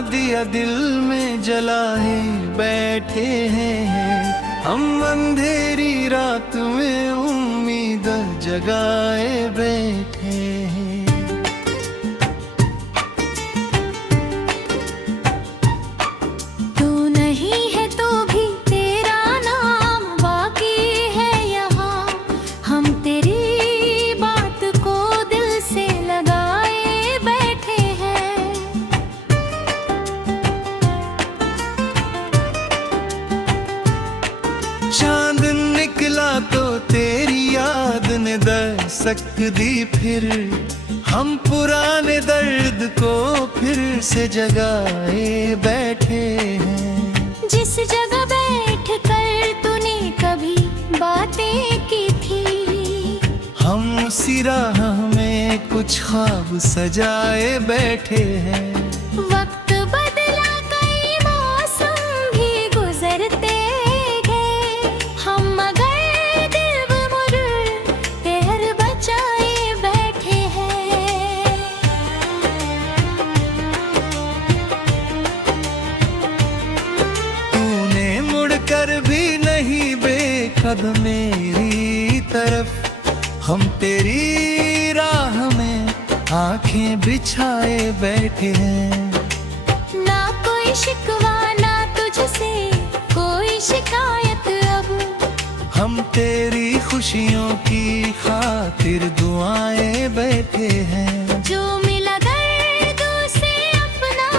दिया दिल में जलाए बैठे हैं। हम अंधेरी रात में उम्मीद जगाए बैठे हैं। तू नहीं है तो भी तेरा नाम बाकी है यहाँ। हम तेरी बात को दिल से लगाए बैठे हैं। चांद निकला तो तेरी याद ने दस्तक दी फिर। हम पुराने दर्द को फिर से जगाए बैठे हैं। जिस जगह बैठ कर तूने कभी बातें की थी, हम उसी राह में कुछ ख्वाब सजाए बैठे हैं। वक्त बदला कई मौसम भी गुजरते गए। हम मगर दिल मुड़ पैर बचाए बैठे हैं। तूने मुड़कर भी नहीं देखा मेरी तरफ। हम तेरी राह में आंखें बिछाए बैठे हैं। ना कोई शिकवा ना तुझसे कोई शिकायत अब। हम तेरी खुशियों की खातिर दुआएं बैठे हैं। जो मिला दर्द से अपना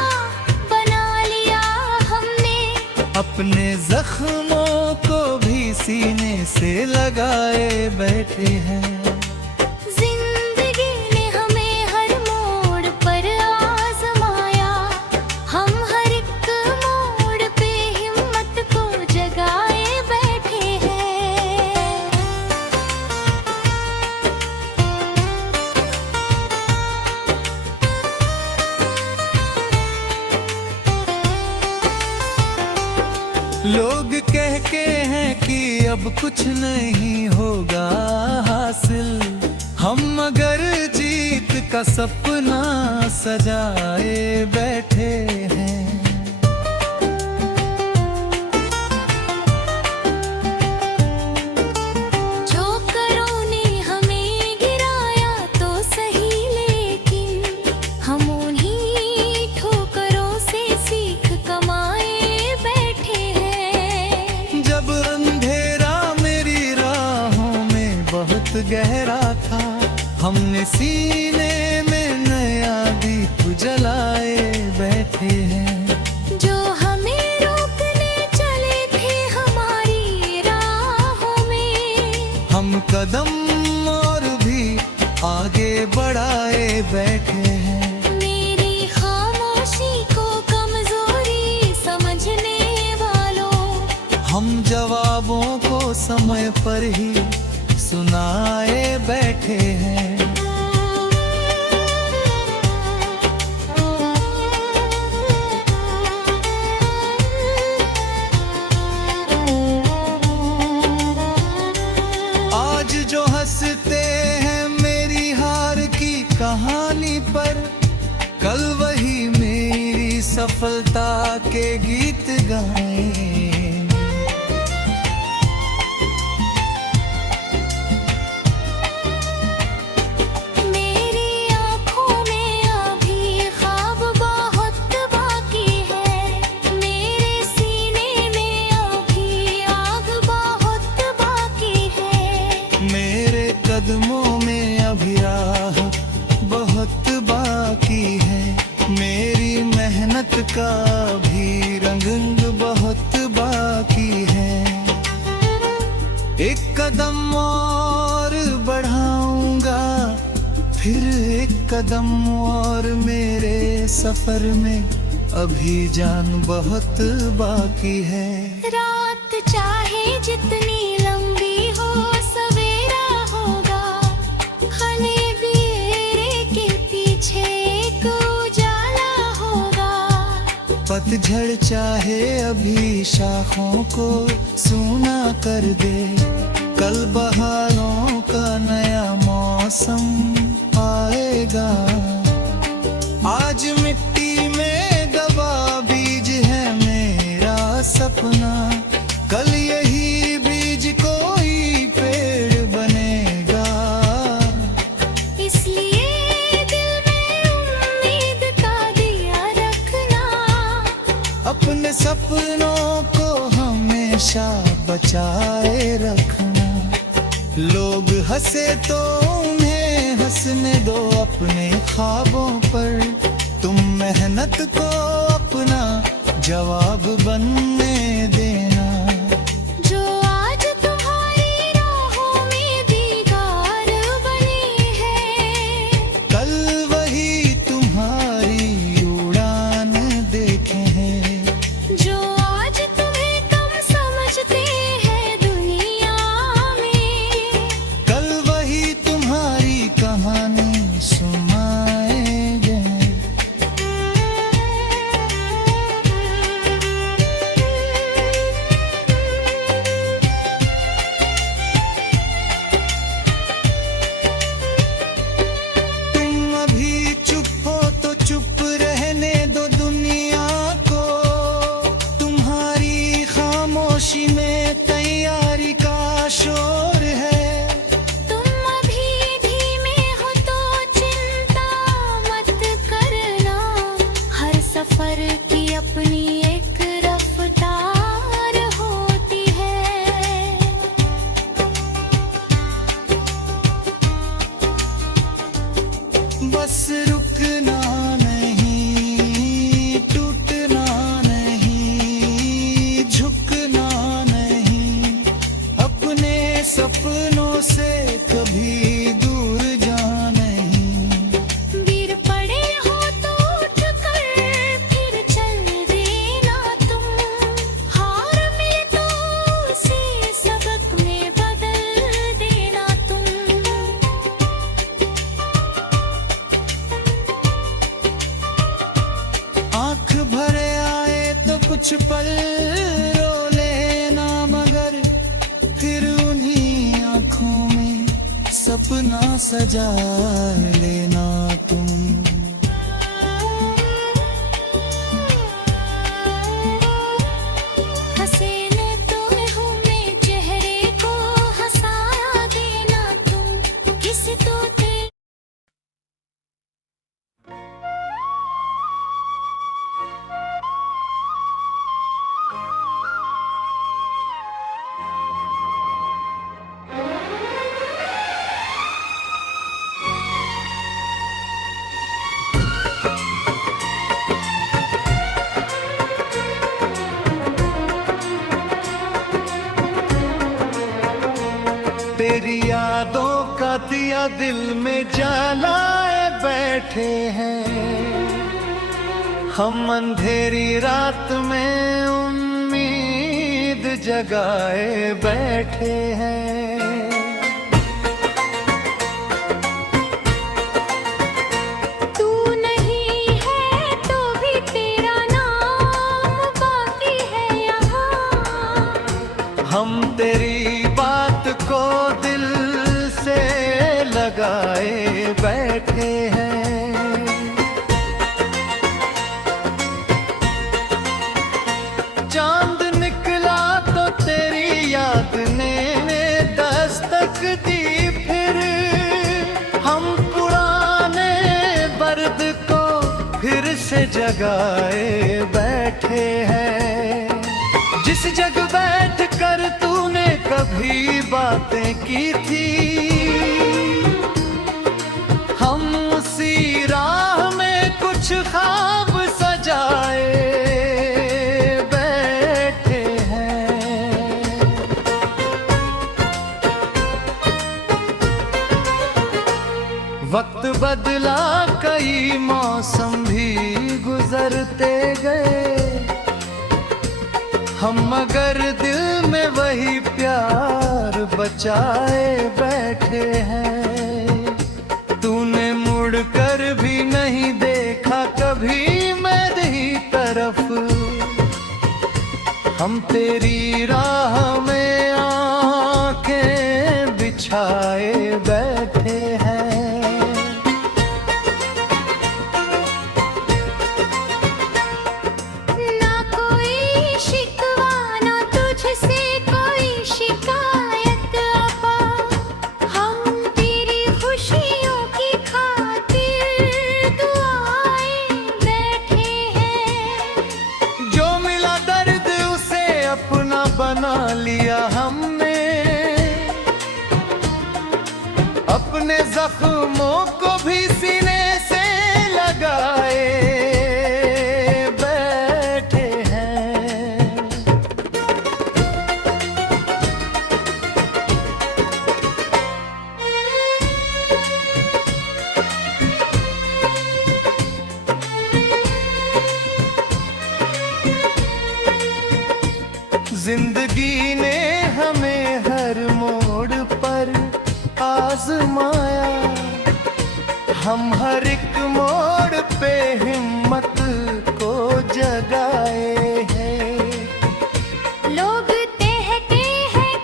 बना लिया हमने। अपने जख्मों को भी सीने से लगाए बैठे हैं। जिंदगी ने हमें हर मोड़ पर आजमाया। हम हर एक मोड़ पे हिम्मत को जगाए बैठे हैं। लोग कह के हैं कि अब कुछ नहीं होगा हासिल। हम मगर जीत का सपना सजाए बैठे हैं। ठोकरों ने हमें गिराया तो सही, लेकिन हम उन्हीं ठोकरों से सीख कमाए बैठे हैं। जब अंधेरा मेरी राहों में बहुत गहरा था, हमने सीने में नया दीप जलाए बैठे हैं। जो हमें रोकने चले थे हमारी राहों में, हम कदम और भी आगे बढ़ाए बैठे हैं। मेरी खामोशी को कमजोरी समझने वालों, हम जवाबों को समय पर ही सुनाए बैठे हैं। आज जो हंसते हैं मेरी हार की कहानी पर, कल वही मेरी सफलता के गीत गाएं। मेरी आँखों में अभी ख्वाब बहुत बाकी है। मेरे सीने में अभी आग बहुत बाकी है। मेरे कदमों में अभी राह बहुत बाकी है। मेरी मेहनत का भी रंग बहुत बाकी है। एक कदम और बढ़ाऊंगा, फिर एक कदम और मेरे सफर में अभी जान बहुत बाकी है। रात चाहे जितनी लंबी हो सवेरा होगा। खले बियरे के पीछे एक उजाला होगा। पतझड़ चाहे अभी शाखों को सूना कर दे, कल बहारों का नया मौसम आएगा। आज मिट्टी में दबा सपनों को हमेशा बचाए रखना। लोग हंसे तो उन्हें हंसने दो अपने ख्वाबों पर। तुम मेहनत को अपना जवाब बनने देना। जो आज तुम्हारी राहों में दीदार बनी है, कल वही तुम्हारी उड़ान देखे हैं। जो आज तुम्हें कम समझते हैं दुनिया में, कल वही तुम्हारी कहानी सुनाएंगे। तुम अभी चुप हो तो चुप रहने दो दुनिया को। तुम्हारी खामोशी में तैयारी का शोर है। तुम अभी धीमे हो तो चिंता मत करना। हर सफर की अपनी एक रफ्तार होती है। बस रुकना नहीं, टूटना नहीं, झुकना नहीं। अपने सपनों से कभी दूर जा नहीं। गिर पड़े हो तो उठ कर फिर चल देना तुम। हार में तो उसे सबक में बदल देना तुम। आंख भरे आए तो कुछ पल रो लेना, मगर फिर उन्हीं आंखों में सपना सजा लेना तुम। हसीने तो हूँ मैं चेहरे को हंसा देना तुम। किसी तो तेरी यादों का दिया दिल में जलाए बैठे हैं। हम अंधेरी रात में उम्मीद जगाए बैठे हैं। तू नहीं है तो भी तेरा नाम बाकी है यहाँ। हम तेरी बात को दिल से लगाए बैठे हैं। चांद निकला तो तेरी याद ने दस्तक दी। फिर हम पुराने दर्द को फिर से जगाए बैठे हैं। जिस जग बैठ कर तूने कभी बातें की थी, हम उसी राह में कुछ ख्वाब सजाए बैठे हैं। वक्त बदला, कई मौसम भी गुजरते गए। हम मगर दिल में वही प्यार बचाए बैठे हैं। तूने मुड़ कर भी नहीं देखा कभी मेरी तरफ। हम तेरी राह में आंखें बिछाए बैठे हैं। ना कोई शिकवा ना तुझसे कोई शिकायत अबा। हम तेरी खुशियों की खातिर दुआएं बैठे हैं। जो मिला दर जख्मों को भी सीने से लगाए बैठे हैं। जिंदगी ने हमें हर मोड़ पर आजमाया, हम हर एक मोड़ पे हिम्मत को जगाए हैं। लोग कहते हैं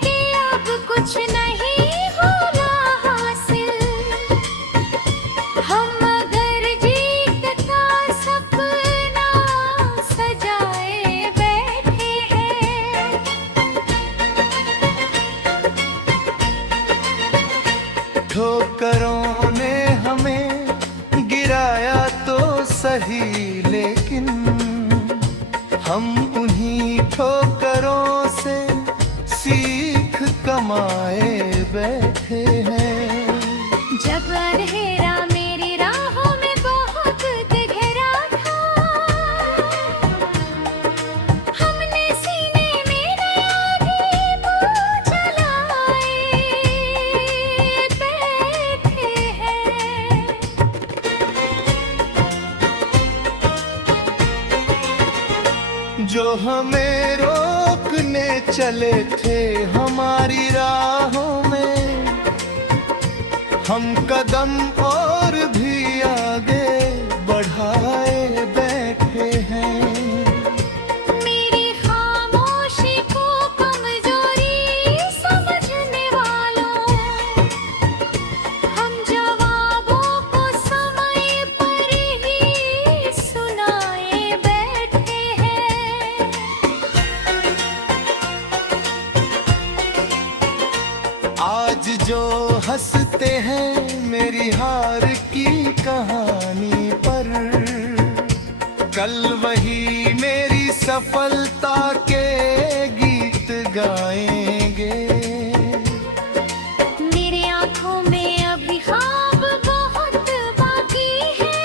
कि अब कुछ नहीं होगा हासिल, हम मगर जीत का सपना सजाए बैठे हैं। ठोकरों ने हमें गिराया तो सही, लेकिन हम उन्हीं ठोकरों से सीख कमाए बैठे हैं। जब अंधेरा मेरी राहों में बहुत गहरा था, हमने सीने में नया दीप जलाए बैठे हैं। जो हमें रोकने चले थे हमारी राहों में, हम कदम और भी आगे बढ़ाए बैठे हैं। मेरी खामोशी को कमजोरी समझने वालों, हम जवाबों को समय पर ही सुनाए बैठे हैं। आज जो हंसते हैं मेरी हार की कहानी पर, कल वही मेरी सफलता के गीत गाएंगे। मेरी आंखों में अभी ख्वाब बहुत बाकी है,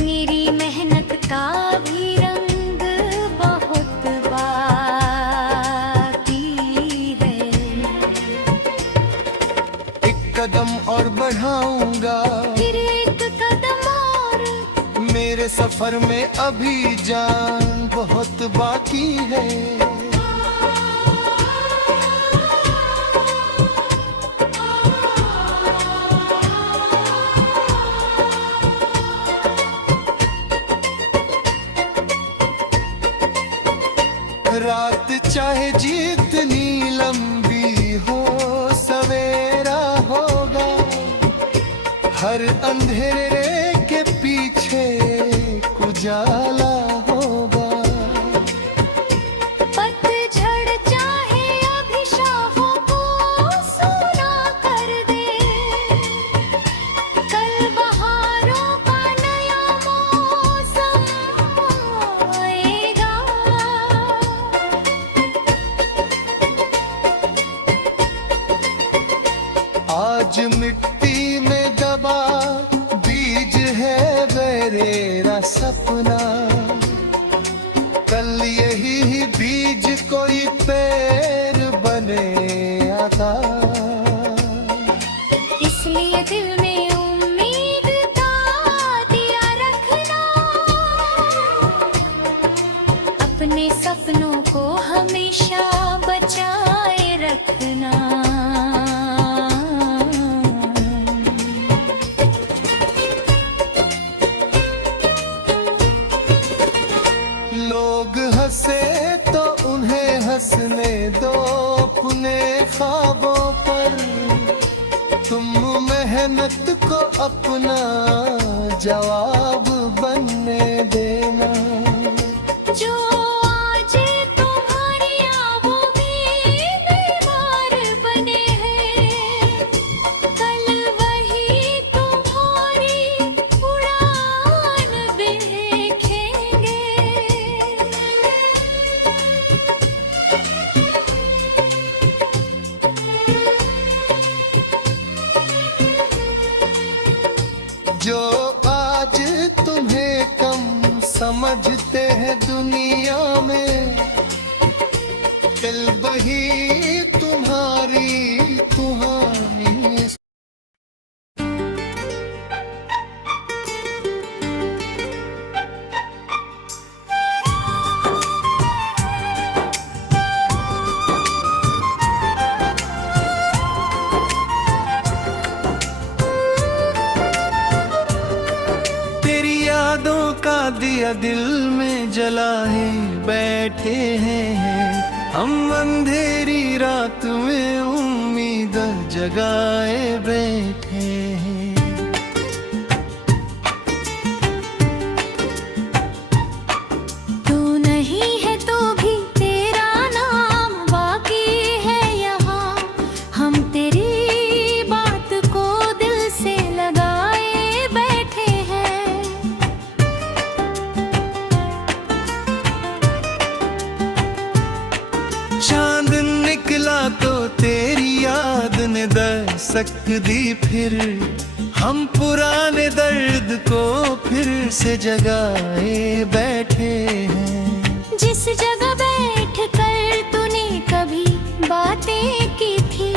मेरी मेहनत का भी रंग बहुत बाकी है। एक कदम और बढ़ाऊंगा, फिर एक कदम और, मेरे सफर में अभी जान बहुत बाकी है। रात चाहे जितनी लंबी हो सवेरा होगा, हर अंधेरे के पीछे उजाला होगा। पतझड़ चाहे अभिशापों को सूना कर दे, कल बहारों का नया मौसम आएगा। आज मिट्टी में दबा बीज है मेरा सपना, कल यही बीज कोई पेड़ बने आता। इसलिए दिल में उम्मीद का दिया रखना, अपने सपनों को हमेशा बचाए रखना। लोग हंसे तो उन्हें हंसने दो अपने ख्वाबों पर, तुम मेहनत को अपना जवाब बनने देना। जो आज तुम्हारी आहों में दीवार बने हैं, कल वही तुम्हारी उड़ान देखेंगे। दिया दिल में जलाए बैठे हैं हम, अंधेरी रात में उम्मीद जगाए बैठे हैं। तू नहीं है तो भी तेरा नाम बाकी है यहाँ, हम तेरी बात को दिल से लगाए बैठे हैं। चांद निकला तो तेरी याद ने दस्तक दी, फिर हम पुराने दर्द को फिर से जगाए बैठे हैं। जिस जगह बैठ कर तूने कभी बातें की थी,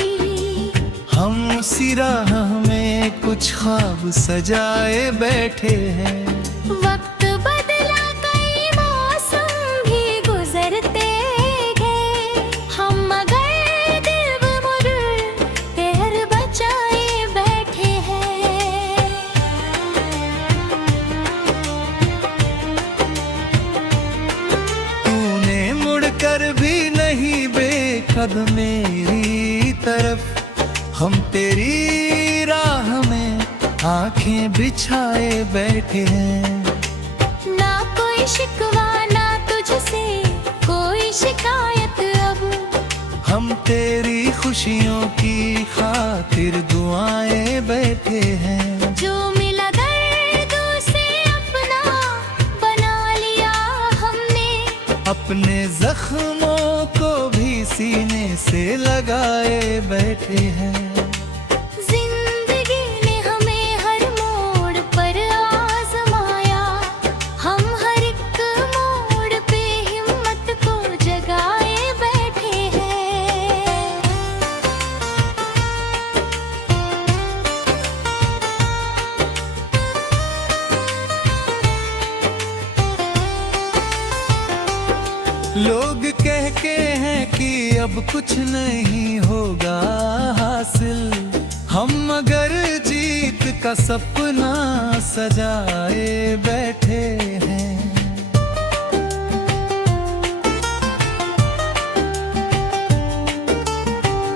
हम उसी राह में कुछ ख्वाब सजाए बैठे हैं। वक्त बदला कई मौसम भी गुजरते गए, हम मगर दिल मुड़ पैर बचाए बैठे हैं। तूने मुड़कर भी नहीं बेखद मेरी तरफ, हम तेरी राह में आंखें बिछाए बैठे हैं। ना कोई शिकवा ना तुझसे कोई शिकायत अब, हम तेरी खुशियों की खातिर दुआएं बैठे हैं। जो मिला दर्द से अपना बना लिया हमने, अपने जख्मों को भी सीने से लगाए बैठे हैं। जिंदगी ने हमें हर मोड़ पर आजमाया, हम हर एक मोड़ पे हिम्मत को जगाए बैठे हैं। लोग कह के हैं कि अब कुछ नहीं होगा हासिल, हम मगर जीत का सपना सजाए बैठे हैं।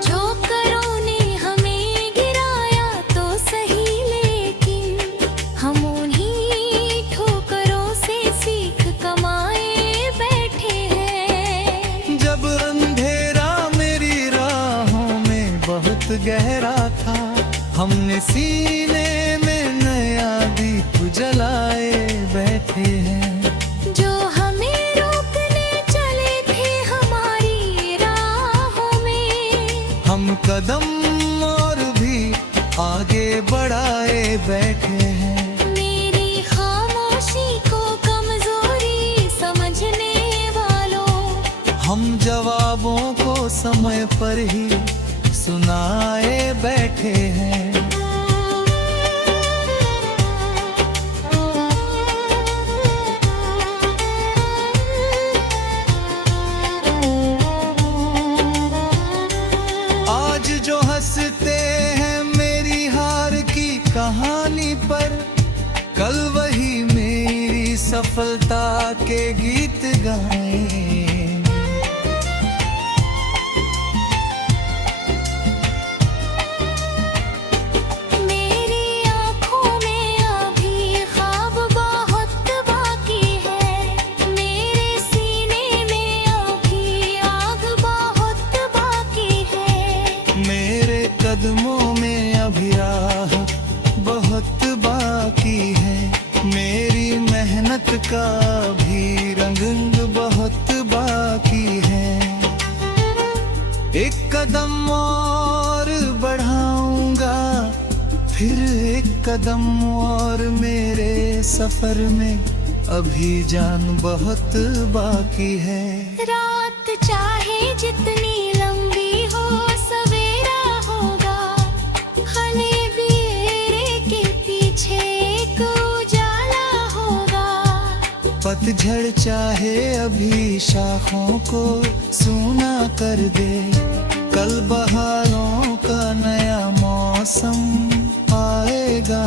ठोकरों ने हमें गिराया तो सही, लेकिन हम उन्हीं ठोकरों से सीख कमाए बैठे हैं। जब अंधेरा मेरी राहों में बहुत गहरा था, हमने सीने में नया दीप जलाए बैठे हैं। जो हमें रोकने चले थे हमारी राहों में, हम कदम और भी आगे बढ़ाए बैठे हैं। मेरी खामोशी को कमजोरी समझने वालों, हम जवाबों को समय पर ही सुनाए बैठे हैं। आज जो हंसते हैं मेरी हार की कहानी पर, कल वही मेरी सफलता के गीत गाएं। मेरी आँखों में अभी ख्वाब बहुत बाकी है, मेरे सीने में अभी आग बहुत बाकी है। मेरे कदमों में अभी राह बहुत बाकी है, मेरी मेहनत का भी रंग बहुत बाकी है। एक कदम और बढ़ाऊंगा, फिर एक कदम और मेरे सफर में अभी जान बहुत बाकी है। रात चाहे जितनी लंबी हो सवेरा होगा, खले बियरे के पीछे एक उजाला होगा। पतझड़ चाहे अभी शाखों को सूना कर दे, कल बहारों का नया मौसम आएगा।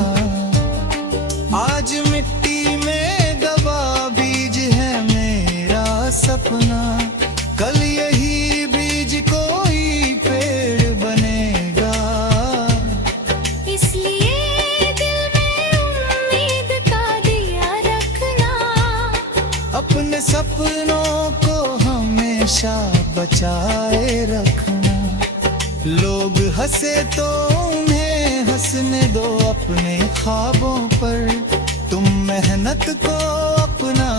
आज मिट्टी में दबा बचाए रखना। लोग हंसे तो उन्हें हंसने दो अपने ख्वाबों पर, तुम मेहनत को अपना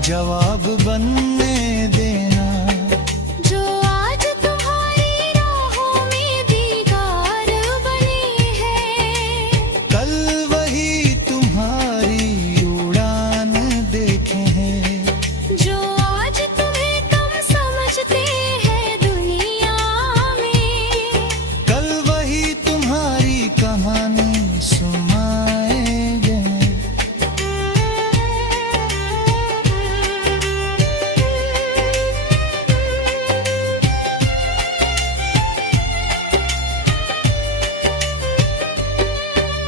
जवाब बनने देना। जो आज तुम्हारी राहों में दीदार बने हैं, कल वही तुम्हारी उड़ान देखे हैं। जो आज तुम्हें कम समझते हैं दुनिया में, कल वही तुम्हारी कहानी सुनाएंगे।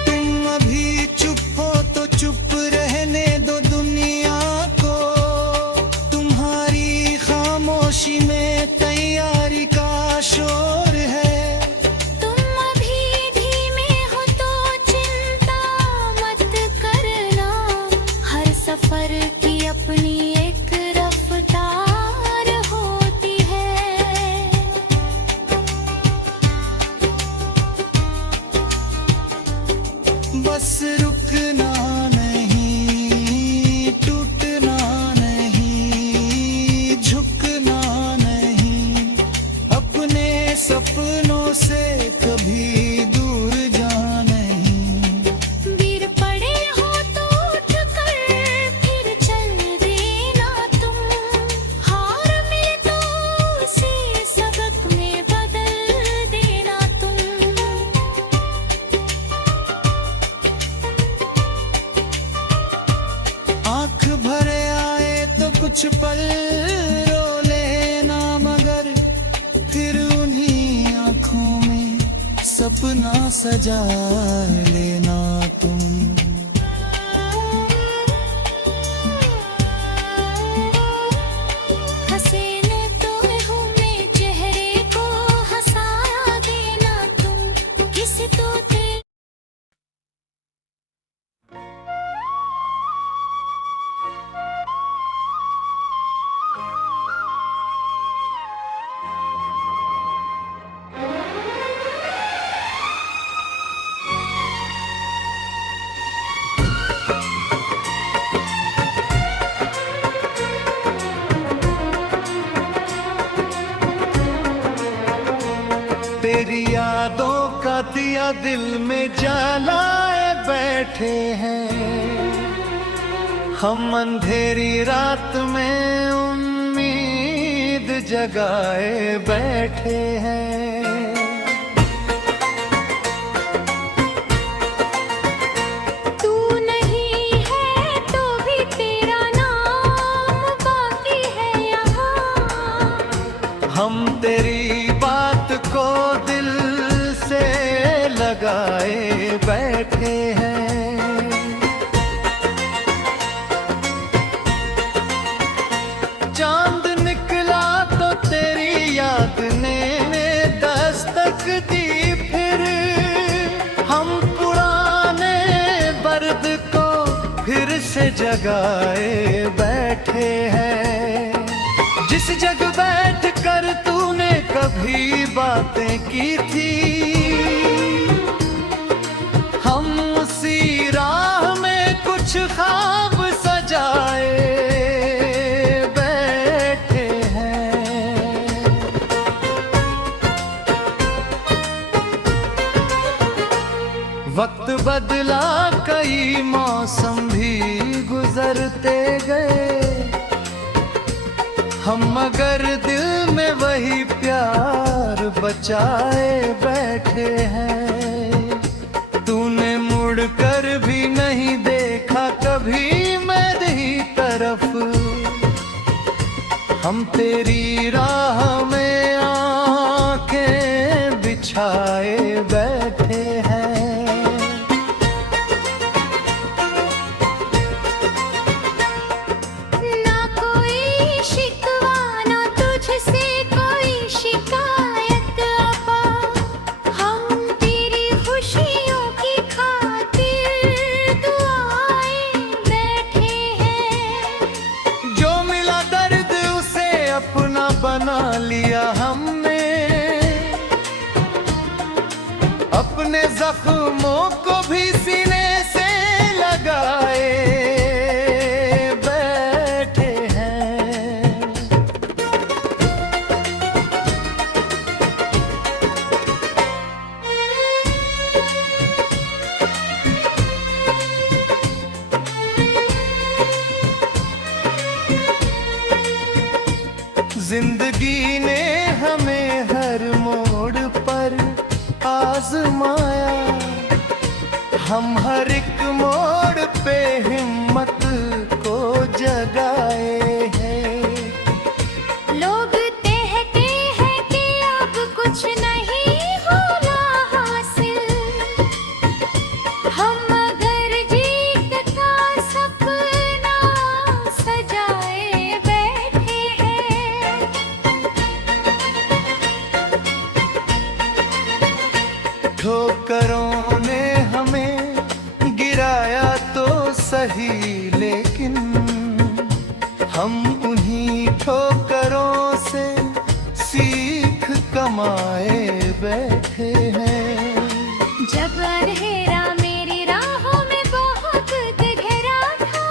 तुम अभी चुप हो तो चुप रहने दो दुनिया को, तुम्हारी खामोशी में तैयारी का शोर है। तुम अभी धीमे हो तो चिंता मत करना, हर सफर की अपनी एक रफ्तार होती है। बस रुकना नहीं, टूटना नहीं, झुकना नहीं, अपने सपनों से कभी दूर जाना नहीं। गिर पड़े हो तो उठकर फिर चल देना तुम, हार में तो उसे सबक में बदल देना तुम। आंख भरे आए तो कुछ पल रो लेना, मगर फिर उन्हीं आंखों में सपना सजा लेना तुम। हसीने तो हमें चेहरे को हंसा देना तुम, किसी तो तेरी यादों का दिया दिल में जलाए बैठे हैं, हम अंधेरी रात में उम्मीद जगाए बैठे हैं। तू नहीं है तो भी तेरा नाम बाकी है यहाँ। हम तेरी बात को दिल से लगाए बैठे हैं। चांद निकला तो तेरी याद ने दस्तक दी, फिर हम पुराने दर्द को फिर से जगाए बैठे हैं। जिस जगह बैठ कर तूने कभी बातें की थी, हम उसी राह में कुछ ख्वाब सजाए बैठे हैं। वक्त बदला, कई मौसम भी गुजरते गए, हम मगर दिल में वही प्यार बचाए बैठे हैं। तूने मुड़ कर भी नहीं देखा कभी मेरी तरफ, हम तेरी राह में आंखें बिछाए बैठे हैं। ना कोई शिकवा ना तुझसे कोई शिकायत अबा, हम तेरी खुशियों की खातिर दुआएं बैठे हैं। जो मिला दर्द उसे अपना बना लिया जख्मों को भी सीने से लगाए बैठे हैं। जिंदगी ने हमें हर मोड़ पर आजमाया, हम हर एक मोड़ पे हिम्मत को जगाए हैं। लोग कहते हैं कि अब कुछ नहीं होगा हासिल, हम मगर जीत का सपना सजाए बैठे हैं। ठोकरों ने हमें गिराया तो सही, लेकिन हम उन्हीं ठोकरों से सीख कमाए बैठे हैं। जब अंधेरा मेरी राहों में बहुत गहरा था,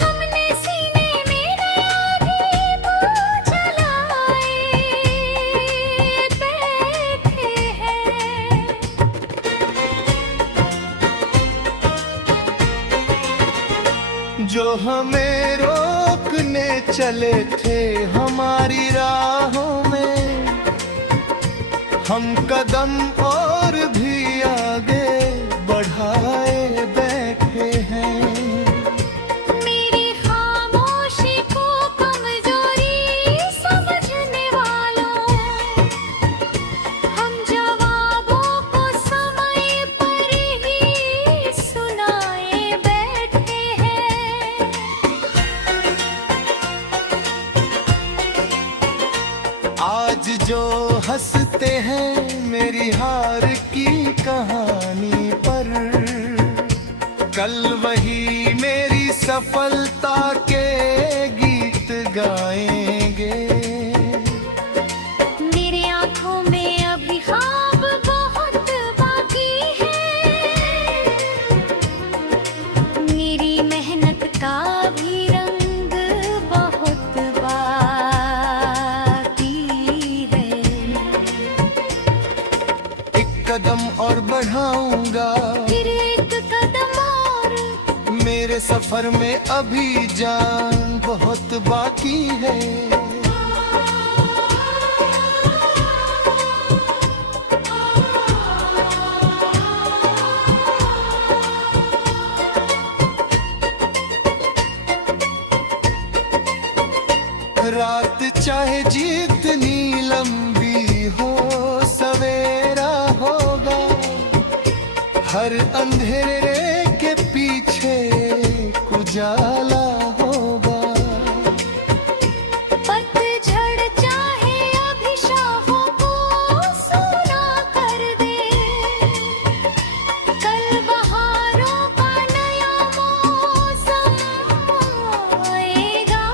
हमने सीने में नया दीप जलाए बैठे हैं। जो हमें रोकने चले थे हमारी राहों में, हम कदम और भी आगे बढ़ाए बैठे हैं। मेरी खामोशी को कमजोरी समझने वालों, हम जवाबों को समय पर ही सुनाए बैठे हैं। आज जो हंसते हैं मेरी हार की कहानी पर, कल वही मेरी सफलता के गीत गाएंगे। मेरी आंखों में अभी ख्वाब बहुत बाकी है, मेरी मेहनत का भी रंग बहुत बाकी है। एक कदम और बढ़ाऊंगा, फिर एक कदम और, मेरे सफर में अभी जान बहुत बाकी है। रात चाहे जितनी लंबी हो सवेरा होगा, हर अंधेरे के पीछे उजाला होगा। पतझड़ चाहे अभी शाखों को सूना कर दे, कल बहारों का नया मौसम आएगा।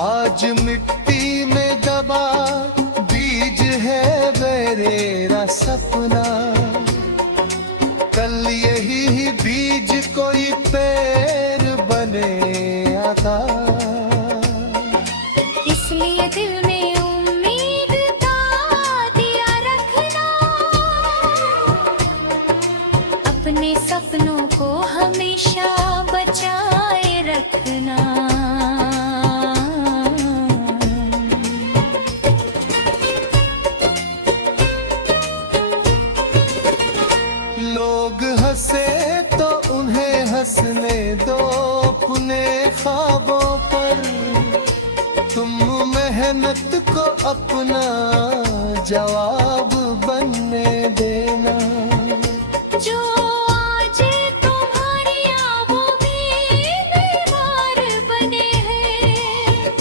आज मिट्टी में दबा बीज है मेरा सपना, कल यही बीज कोई पेड़ बनेगा। इसलिए दिल में उम्मीद का दिया रखना, अपने सपनों को हमेशा बचाए रखना। लोग हंसे तो उन्हें हंसने दो अपने ख्वाबों पर, तुम मेहनत को अपना जवाब बनने देना। जो आज तुम्हारी आंखों में दीवार बने हैं,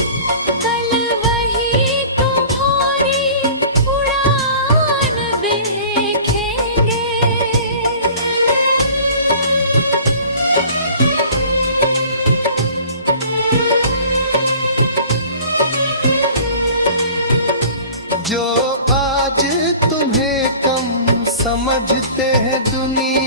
कल वही तुम्हारी उड़ान देखेंगे। दुनिया